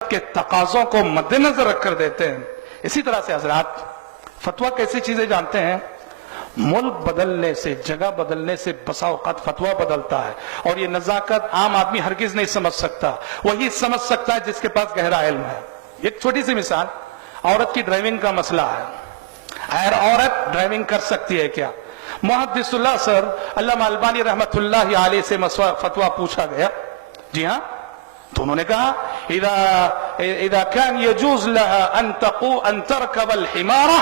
کے تقاضوں کو مد نظر رکھ کر دیتے ہیں۔ اسی طرح سے حضرات فتویٰ کیسی چیزیں جانتے ہیں؟ ملک بدلنے سے، جگہ بدلنے سے بسا اوقات فتویٰ بدلتا ہے، اور یہ نزاکت عام آدمی ہرگز نہیں سمجھ سکتا، وہی سمجھ سکتا ہے جس کے پاس گہرا علم ہے۔ ایک چھوٹی سی مثال، عورت کی ڈرائیونگ کا مسئلہ ہے، عورت ڈرائیونگ کر سکتی ہے کیا؟ محدث اللہ سر علامہ البانی رحمت اللہ علیہ سے فتویٰ پوچھا گیا، جی ہاں، تو انہوں نے کہا اذا كان يجوز لها ان تركب الحمارة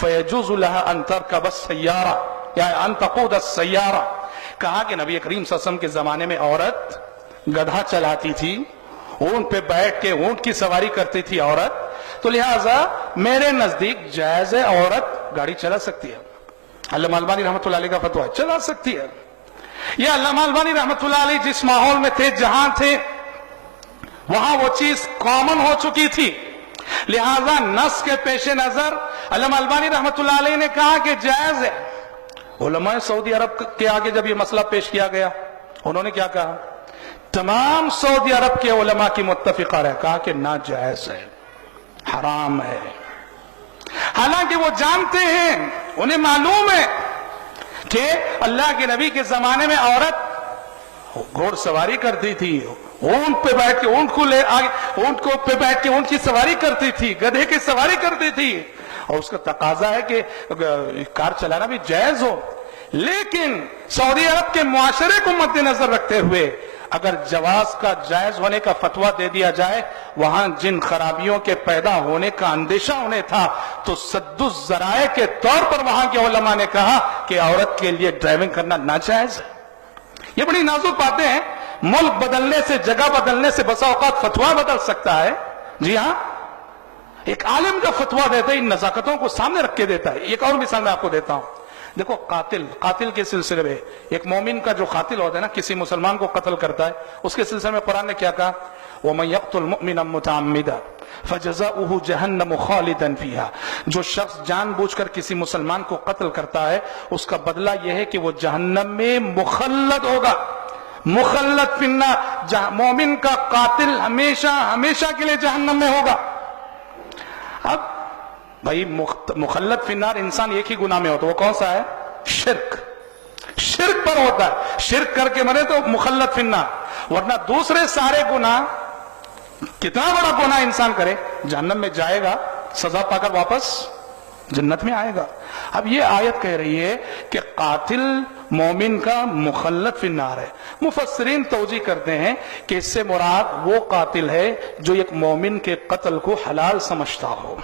فيجوز لها ان تركب السيارة، یا ان تقود السيارة۔ کہا کہ نبی کریم صلی اللہ علیہ وسلم کے زمانے میں عورت گدھا چلاتی تھی، اونٹ پہ بیٹھ کے اونٹ کی سواری کرتی تھی عورت، تو لہٰذا میرے نزدیک جائز ہے، عورت گاڑی چلا سکتی ہے۔ علامہ البانی رحمت اللہ علیہ کا فتویٰ ہے چلا سکتی ہے۔ یہ علامہ البانی رحمت اللہ علیہ جس ماحول میں تھے، جہاں تھے، وہاں وہ چیز کامن ہو چکی تھی، لہذا نص کے پیش نظر علامہ البانی رحمت اللہ علیہ نے کہا کہ جائز ہے۔ علماء سعودی عرب کے آگے جب یہ مسئلہ پیش کیا گیا، انہوں نے کیا کہا؟ تمام سعودی عرب کے علماء کی متفقہ رہے، کہا کہ ناجائز ہے، حرام ہے۔ حالانکہ وہ جانتے ہیں، انہیں معلوم ہے کہ اللہ کے نبی کے زمانے میں عورت گھوڑ سواری کرتی تھی، اونٹ پہ بیٹھ کے اونٹ کو پہ بیٹھ کے اونٹ کی سواری کرتی تھی، گدھے کی سواری کرتی تھی، اور اس کا تقاضا ہے کہ کار چلانا بھی جائز ہو۔ لیکن سعودی عرب کے معاشرے کو مد نظر رکھتے ہوئے اگر جواز کا جائز ہونے کا فتویٰ دے دیا جائے، وہاں جن خرابیوں کے پیدا ہونے کا اندیشہ انہیں تھا، تو سد الذرائع کے طور پر وہاں کے علماء نے کہا کہ عورت کے لیے ڈرائیونگ کرنا ناجائز ہے۔ یہ بڑی نازک باتیں ہیں، ملک بدلنے سے، جگہ بدلنے سے بسا اوقات فتویٰ بدل سکتا ہے۔ جی ہاں، ایک عالم کا فتویٰ دیتا ہے، ان نزاکتوں کو سامنے رکھ کے دیتا ہے۔ ایک اور مثال میں آپ کو دیتا ہوں، دیکھو قاتل کے سلسلے میں، ایک مومن کا جو قاتل ہوتا ہے نا، کسی مسلمان کو قتل کرتا ہے، اس کے سلسلے میں قرآن نے کیا کہا؟ وَمَن يَقْتُلْ مُؤْمِنًا مُتَعَمِّدًا فَجَزَاؤُهُ جَهَنَّمُ خَالِدًا فِيهَا۔ جو شخص جان بوجھ کر کسی مسلمان کو قتل کرتا ہے، اس کا بدلہ یہ ہے کہ وہ جہنم میں مخلد ہوگا، مخلد فی النار۔ مومن کا قاتل ہمیشہ کے لیے جہنم میں ہوگا۔ اب بھائی مخلد فی النار انسان ایک ہی گناہ میں ہوتا ہے، وہ کون سا ہے؟ شرک پر ہوتا ہے، شرک کر کے مرے تو مخلد فی النار، ورنہ دوسرے سارے گناہ، کتنا بڑا گناہ انسان کرے جہنم میں جائے گا، سزا پا کر واپس جنت میں آئے گا۔ اب یہ آیت کہہ رہی ہے کہ قاتل مومن کا مخلد فی النار ہے۔ مفسرین توجیہ کرتے ہیں کہ اس سے مراد وہ قاتل ہے جو ایک مومن کے قتل کو حلال سمجھتا ہو،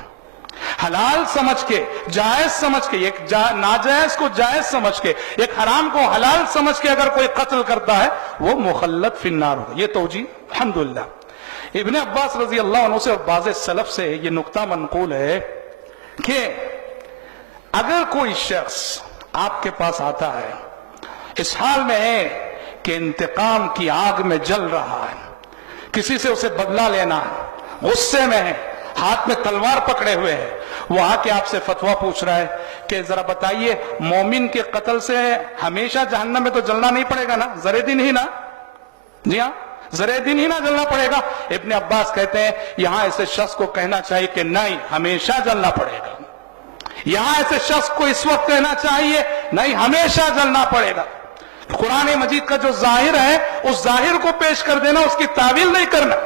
حلال سمجھ کے، جائز سمجھ کے، ایک ناجائز کو جائز سمجھ کے، ایک حرام کو حلال سمجھ کے اگر کوئی قتل کرتا ہے، وہ مخلد فی النار ہوگا۔ یہ توجیہ الحمدللہ ابن عباس رضی اللہ عنہ سے اور بعض سلف سے یہ نقطہ منقول ہے کہ اگر کوئی شخص آپ کے پاس آتا ہے، اس حال میں ہے کہ انتقام کی آگ میں جل رہا ہے، کسی سے اسے بدلہ لینا ہے، غصے میں ہے، ہاتھ میں تلوار پکڑے ہوئے ہے، وہ آ کے آپ سے فتویٰ پوچھ رہا ہے کہ ذرا بتائیے مومن کے قتل سے ہمیشہ جہنم میں تو جلنا نہیں پڑے گا نا، ذرے دن ہی نا؟ جی ہاں، ذرے دن ہی نہ جلنا پڑے گا۔ ابن عباس کہتے ہیں یہاں ایسے شخص کو کہنا چاہیے کہ نہیں، ہمیشہ جلنا پڑے گا۔ یہاں ایسے شخص کو اس وقت کہنا چاہیے نہیں، ہمیشہ جلنا پڑے گا۔ قرآن مجید کا جو ظاہر ہے اس ظاہر کو پیش کر دینا، اس کی تعویل نہیں کرنا۔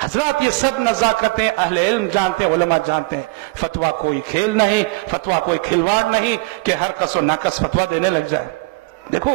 حضرات یہ سب نزاکتیں اہل علم جانتے ہیں، علماء جانتے ہیں، فتویٰ کوئی کھیل نہیں، فتویٰ کوئی کھلواڑ نہیں کہ ہر کس و ناکس فتویٰ دینے لگ جائے۔ دیکھو